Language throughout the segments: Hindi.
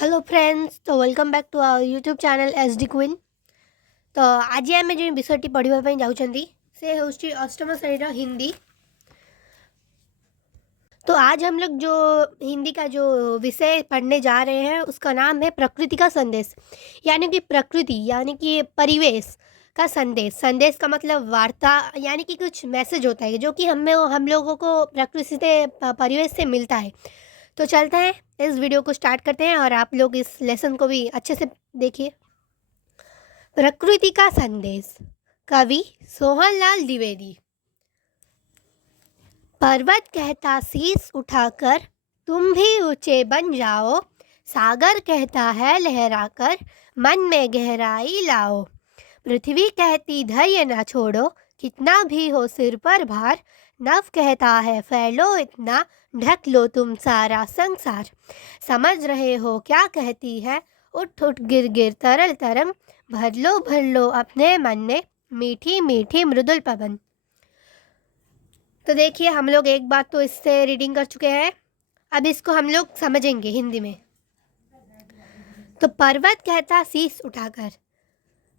हेलो फ्रेंड्स, तो welcome back to our YouTube channel S D queen. तो आज आम जो विषयटी पढ़ाई जाऊँगी से हूँ अष्टम श्रेणी हिंदी। तो आज हम लोग जो हिंदी का जो विषय पढ़ने जा रहे हैं उसका नाम है प्रकृति का संदेश। यानी कि प्रकृति यानी कि परिवेश का संदेश। संदेश का मतलब वार्ता, यानी कि कुछ मैसेज होता है जो कि हम लोगों को प्रकृति से परिवेश से मिलता है। तो चलते हैं, इस वीडियो को स्टार्ट करते हैं और आप लोग इस लेसन को भी अच्छे से देखिए। प्रकृति का संदेश, कवि सोहनलाल द्विवेदी। पर्वत कहता शीश उठाकर तुम भी ऊंचे बन जाओ, सागर कहता है लहराकर मन में गहराई लाओ। पृथ्वी कहती धैर्य न छोड़ो, कितना भी हो सिर पर भार, नभ कहता है फैलो इतना, ढक लो तुम सारा संसार। समझ रहे हो क्या कहती है, उठ उठ गिर गिर तरल तरंग, भर लो अपने मन में मीठी मीठी मृदुल पवन। तो देखिए, हम लोग एक बात तो इससे रीडिंग कर चुके हैं, अब इसको हम लोग समझेंगे हिंदी में। तो पर्वत कहता शीश उठाकर,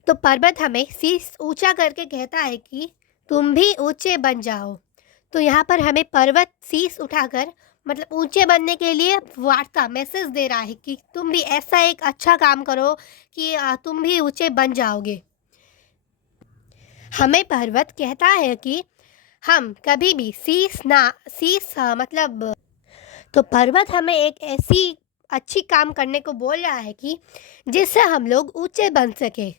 तो पर्वत हमें शीश ऊंचा करके कहता है कि तुम भी ऊंचे बन जाओ। तो यहाँ पर हमें पर्वत शीश उठाकर मतलब ऊंचे बनने के लिए वार्ता मैसेज दे रहा है कि तुम भी ऐसा एक अच्छा काम करो कि तुम भी ऊंचे बन जाओगे। हमें पर्वत कहता है कि हम कभी भी शीश मतलब, तो पर्वत हमें एक ऐसी अच्छी काम करने को बोल रहा है कि जिससे हम लोग ऊंचे बन सके।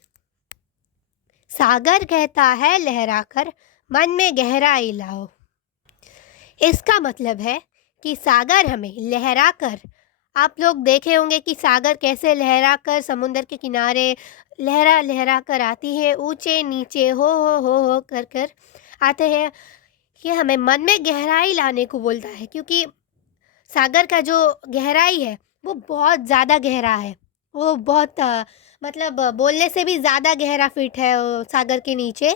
सागर कहता है लहराकर मन में गहराई लाओ। इसका मतलब है कि सागर हमें लहराकर, आप लोग देखे होंगे कि सागर कैसे लहराकर समुद्र के किनारे लहरा लहरा कर आती है, ऊंचे नीचे हो कर कर आते हैं। ये हमें मन में गहराई लाने को बोलता है, क्योंकि सागर का जो गहराई है वो बहुत ज़्यादा गहरा है। वो बहुत मतलब बोलने से भी ज़्यादा गहरा फिट है सागर के नीचे।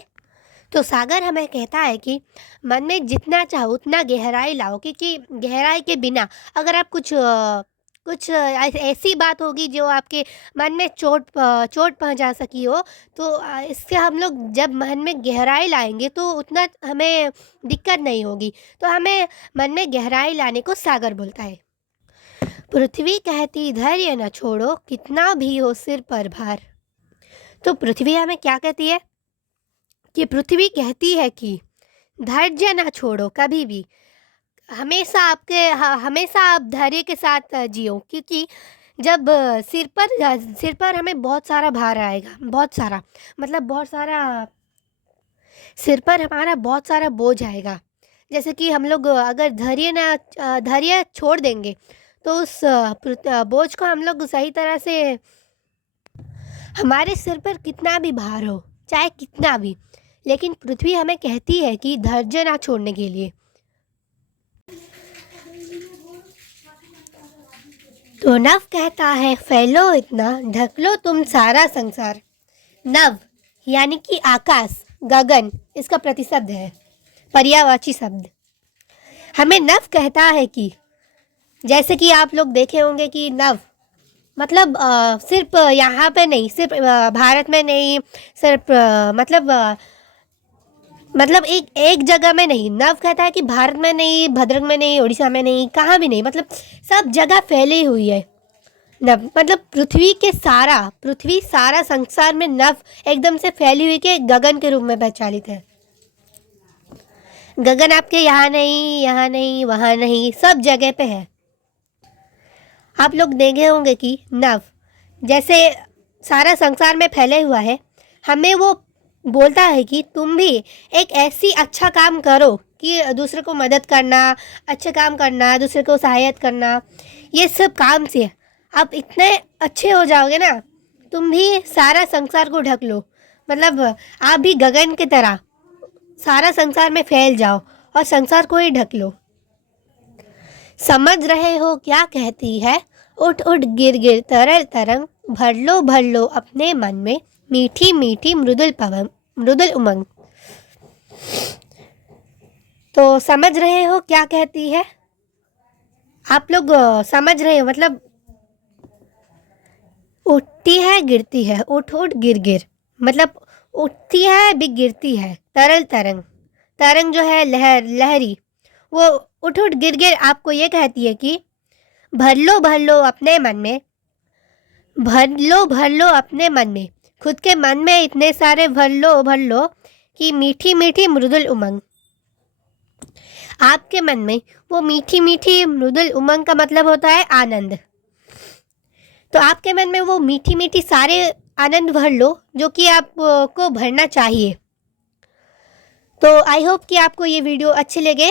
तो सागर हमें कहता है कि मन में जितना चाहो उतना गहराई लाओ, क्योंकि गहराई के बिना अगर आप ऐसी बात होगी जो आपके मन में चोट पहुंचा सकी हो, तो इससे हम लोग जब मन में गहराई लाएंगे तो उतना हमें दिक्कत नहीं होगी। तो हमें मन में गहराई लाने को सागर बोलता है। पृथ्वी कहती धैर्य न छोड़ो, कितना भी हो सिर पर भार। तो पृथ्वी हमें क्या कहती है कि पृथ्वी कहती है कि धैर्य ना छोड़ो कभी भी, हमेशा आप धैर्य के साथ जियो, क्योंकि जब सिर पर हमें बहुत सारा भार आएगा, बहुत सारा मतलब बहुत सारा, सिर पर हमारा बहुत सारा बोझ आएगा। जैसे कि हम लोग अगर धैर्य छोड़ देंगे तो उस बोझ को हम लोग सही तरह से, हमारे सिर पर कितना भी भार हो, चाहे कितना भी, लेकिन पृथ्वी हमें कहती है कि धैर्य ना छोड़ने के लिए। तो नभ कहता है फैलो इतना, ढक लो तुम सारा संसार। नभ यानी कि आकाश, गगन इसका प्रतिशब्द है, पर्यायवाची शब्द। हमें नभ कहता है कि जैसे कि आप लोग देखे होंगे कि नभ मतलब सिर्फ यहाँ पे नहीं, सिर्फ भारत में नहीं, सिर्फ मतलब एक जगह में नहीं। नव कहता है कि भारत में नहीं, भद्रक में नहीं, उड़ीसा में नहीं, कहाँ भी नहीं, मतलब सब जगह फैली हुई है नव। मतलब पृथ्वी सारा संसार में नव एकदम से फैली हुई के गगन के रूप में पहचानित है। गगन आपके यहाँ नहीं, वहाँ नहीं, सब जगह पे है। आप लोग देखे होंगे कि नव जैसे सारा संसार में फैले हुआ है, हमें वो बोलता है कि तुम भी एक ऐसी अच्छा काम करो कि दूसरे को मदद करना, अच्छे काम करना, दूसरे को सहायता करना, ये सब काम से आप इतने अच्छे हो जाओगे ना, तुम भी सारा संसार को ढक लो। मतलब आप भी गगन की तरह सारा संसार में फैल जाओ और संसार को ही ढक लो। समझ रहे हो क्या कहती है, उठ उठ गिर गिर तरल तरंग, भर लो अपने मन में मीठी मीठी मृदुल उमंग। तो समझ रहे हो क्या कहती है, आप लोग समझ रहे हो, मतलब उठती है गिरती है, उठ उठ गिर गिर, मतलब उठती है भी गिरती है। तरल तरंग, तरंग जो है लहर, लहरी, वो उठ उठ गिर गिर आपको ये कहती है कि भर लो अपने मन में, भर लो अपने मन में, खुद के मन में इतने सारे भर लो कि मीठी मीठी मृदुल उमंग। आपके मन में वो मीठी मीठी मृदुल उमंग का मतलब होता है आनंद। तो आपके मन में वो मीठी मीठी सारे आनंद भर लो जो कि आपको भरना चाहिए। तो आई होप कि आपको ये वीडियो अच्छी लगे।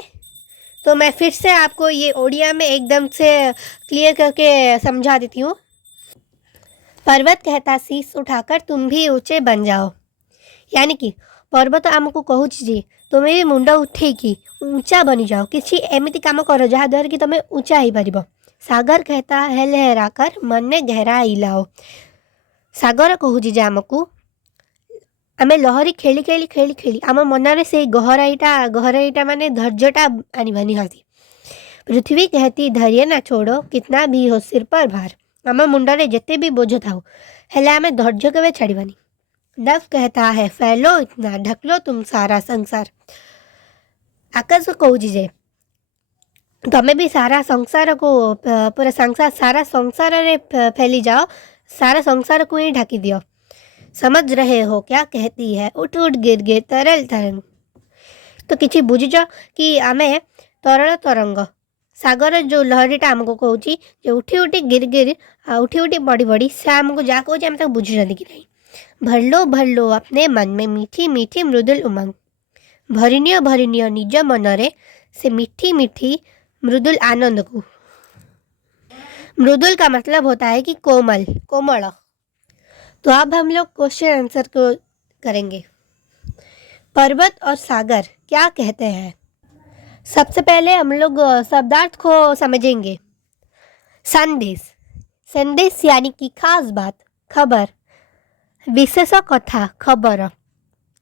तो मैं फिर से आपको ये ओडिया में एकदम से क्लियर करके समझा देती हूँ। पर्वत कहता शीश उठाकर तुम भी ऊंचे बन जाओ, यानी कि पर्वत आमको कहूଛି ଯେ ତୁମେ ବି ମୁଣ୍ଡ ଉଠେଇକି ଉଞ୍ଚା ବନିଯାଅ, କିଛି ଏମିତି କାମ କର ଯାହାଦ୍ୱାରା କି ତୁମେ ଉଞ୍ଚା ହେଇପାରିବ। ସାଗର कहता है लहराकर मन में गहराई लाओ। ସାଗର କହୁଛି ଯେ ଆମକୁ ଆମେ ଲହରୀ ଖେଳି ଖେଳି ଖେଳି ଖେଳି ଆମ ମନରେ ସେଇ ଗହରାଇଟା ମାନେ ଧୈର୍ଯ୍ୟଟା ଆଣିବା ନିହାତି। पृथ्वी कहती धैर्य ना छोड़ो कितना भी हो सिर पर भार। आम मुंडरे जेते भी बोझ थाउ हेले आमे धैर्य केवे छाड़बानी। नभ कहता है फैलो इतना ढक लो तुम सारा संसार। आकाश कहूँ जे तमे भी सारा संसार को पूरा संसार सारा संसार रे फैली जाओ, सारा संसार को ही ढकी दियो। समझ रहे हो क्या कहती है उठ उठ गिर गिर तरल तरंग। तो किछि बुझिज कि आमे तरल तरंग सागर जो लहरीटा आमको कहूँ जे उठी उठी गिर गिर उठी उठी बड़ी बड़ी से आमको जहाँ कहूँ आम तक बुझुଛନ୍ତି कि नहीं। भर लो अपने मन में मीठी मीठी मृदुल उमंग। भरिनियो निज मनरे से मीठी मीठी मृदुल आनंद को। मृदुल का मतलब होता है कि कोमल, कोमल। तो अब हम लोग क्वेश्चन आंसर को करेंगे। पर्वत और सागर क्या कहते हैं? सबसे पहले हम लोग शब्दार्थ को समझेंगे। संदेश, संदेश यानी कि खास बात, खबर। विशेष कथा, खबर।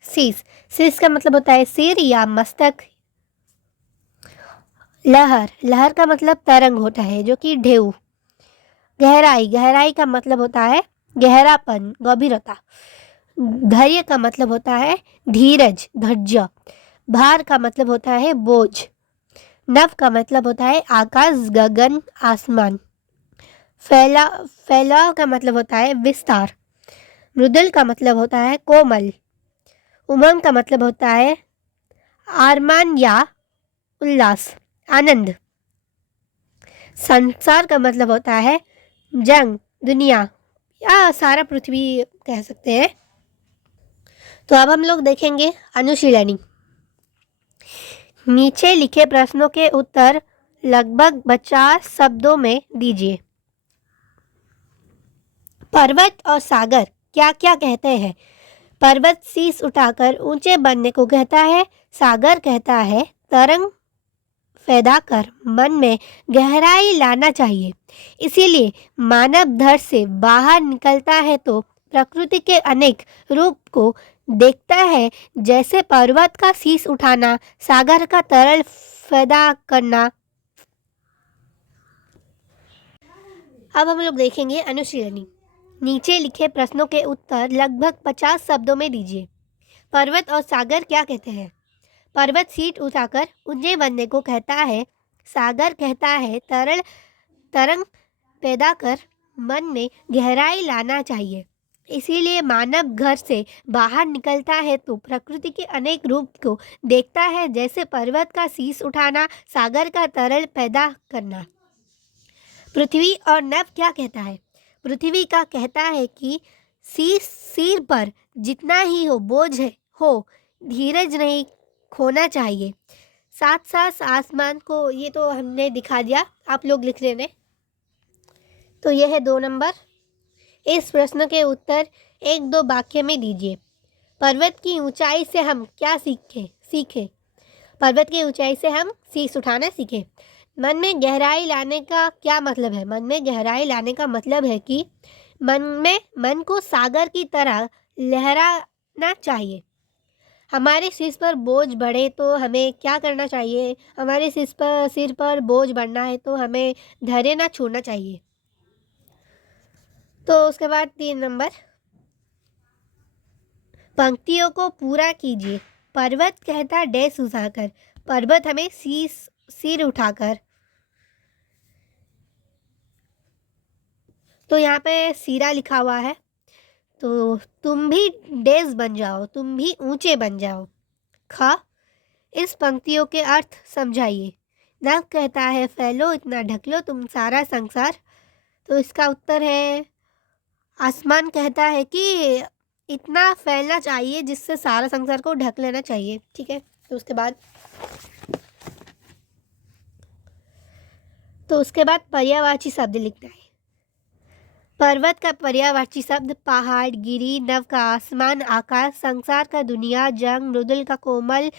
शीश, शीश का मतलब होता है सिर या मस्तक। लहर, लहर का मतलब तरंग होता है जो कि ढेउ। गहराई, गहराई का मतलब होता है गहरापन, गंभीरता। धैर्य का मतलब होता है धीरज, धैर्य। भार का मतलब होता है बोझ। नभ का मतलब होता है आकाश, गगन, आसमान। फैलाव का मतलब होता है विस्तार। मृदुल का मतलब होता है कोमल। उमंग का मतलब होता है आरमान या उल्लास, आनंद। संसार का मतलब होता है जंग, दुनिया या सारा पृथ्वी कह सकते हैं। तो अब हम लोग देखेंगे अनुशीलनी। नीचे लिखे प्रश्नों के उत्तर लगभग 50 शब्दों में दीजिए। पर्वत और सागर क्या क्या कहते हैं? पर्वत शीश उठाकर ऊंचे बनने को कहता है। सागर कहता है तरंग पैदा कर मन में गहराई लाना चाहिए। इसीलिए मानव धड़ से बाहर निकलता है तो प्रकृति के अनेक रूप को देखता है, जैसे पर्वत का शीश उठाना, सागर का तरल पैदा करना। अब हम लोग देखेंगे अनुशीलनी। नीचे लिखे प्रश्नों के उत्तर लगभग 50 शब्दों में दीजिए। पर्वत और सागर क्या कहते हैं? पर्वत शीश उठाकर ऊंचे बनने को कहता है। सागर कहता है तरंग पैदा कर मन में गहराई लाना चाहिए। इसीलिए मानव घर से बाहर निकलता है तो प्रकृति के अनेक रूप को देखता है, जैसे पर्वत का शीश उठाना, सागर का तरल पैदा करना। पृथ्वी और नभ क्या कहता है? पृथ्वी का कहता है कि सिर पर जितना ही हो बोझ हो, धीरज नहीं खोना चाहिए। साथ साथ आसमान को, ये तो हमने दिखा दिया, आप लोग लिख लेने। तो यह है 2 नंबर। इस प्रश्न के उत्तर 1-2 वाक्य में दीजिए। पर्वत की ऊंचाई से हम क्या सीखे? पर्वत की ऊंचाई से हम शीश उठाना सीखे। मन में गहराई लाने का क्या मतलब है? मन में गहराई लाने का मतलब है कि मन को सागर की तरह लहराना चाहिए। हमारे सिर पर बोझ बढ़े तो हमें क्या करना चाहिए? हमारे सिर पर बोझ बढ़ना है तो हमें धैर्य ना छोड़ना चाहिए। तो तो उसके बाद 3 नंबर, पंक्तियों को पूरा कीजिए। पर्वत कहता डैश उठाकर, पर्वत हमें सिर उठाकर, तो यहाँ पे सिरा लिखा हुआ है, तो तुम भी डैश बन जाओ, तुम भी ऊंचे बन जाओ। ख, इस पंक्तियों के अर्थ समझाइए। नभ कहता है फैलो, इतना ढक लो तुम सारा संसार, तो इसका उत्तर है आसमान कहता है कि इतना फैलना चाहिए जिससे सारा संसार को ढक लेना चाहिए। ठीक है, तो उसके बाद पर्यायवाची शब्द लिखना है। पर्वत का पर्यायवाची शब्द पहाड़, गिरी, नभ का आसमान, आकाश, संसार का दुनिया, जंग, मृदुल का कोमल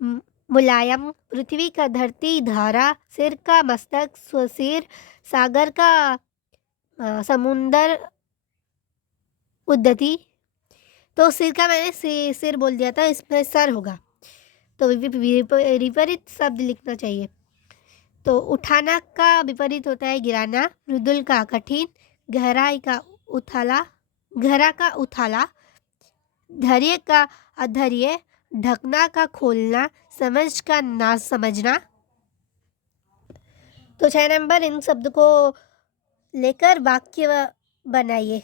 मुलायम, पृथ्वी का धरती, धारा, सिर का मस्तक, स्वसिर, सागर का समुंदर, उद्धति। तो सिर का मैंने सिर बोल दिया था, इसमें सर होगा, तो विपरीत शब्द लिखना चाहिए। तो उठाना का विपरीत होता है गिराना, मृदुल का कठिन, गहरा का उथाला, धैर्य का अधैर्य, ढकना का खोलना, समझ का ना समझना। तो 6 नंबर, इन शब्द को लेकर वाक्य बनाइए।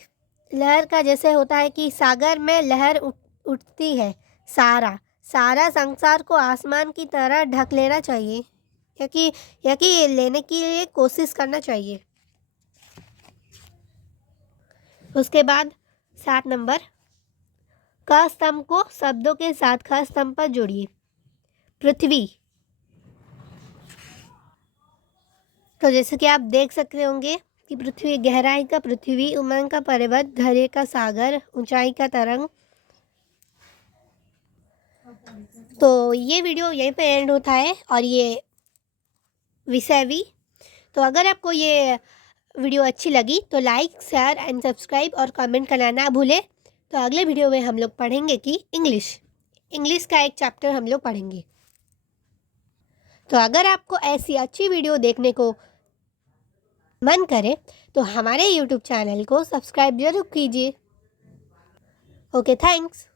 लहर का जैसे होता है कि सागर में लहर उठती है, सारा संसार को आसमान की तरह ढक लेना चाहिए, या कि लेने के लिए कोशिश करना चाहिए। उसके बाद 7 नंबर, क स्तंभ को शब्दों के साथ ख स्तंभ पर जोड़िए। पृथ्वी, तो जैसे कि आप देख सकते होंगे कि पृथ्वी, गहराई का पृथ्वी, उमंग का पर्वत, धैर्य का सागर, ऊंचाई का तरंग। तो ये वीडियो यहीं पे एंड होता है, और ये विषय भी। तो अगर आपको ये वीडियो अच्छी लगी तो लाइक, शेयर एंड सब्सक्राइब और कमेंट करना ना भूलें। तो अगले वीडियो में हम लोग पढ़ेंगे कि इंग्लिश का एक चैप्टर हम लोग पढ़ेंगे। तो अगर आपको ऐसी अच्छी वीडियो देखने को मन करे तो हमारे YouTube चैनल को सब्सक्राइब जरूर कीजिए। Okay, thanks.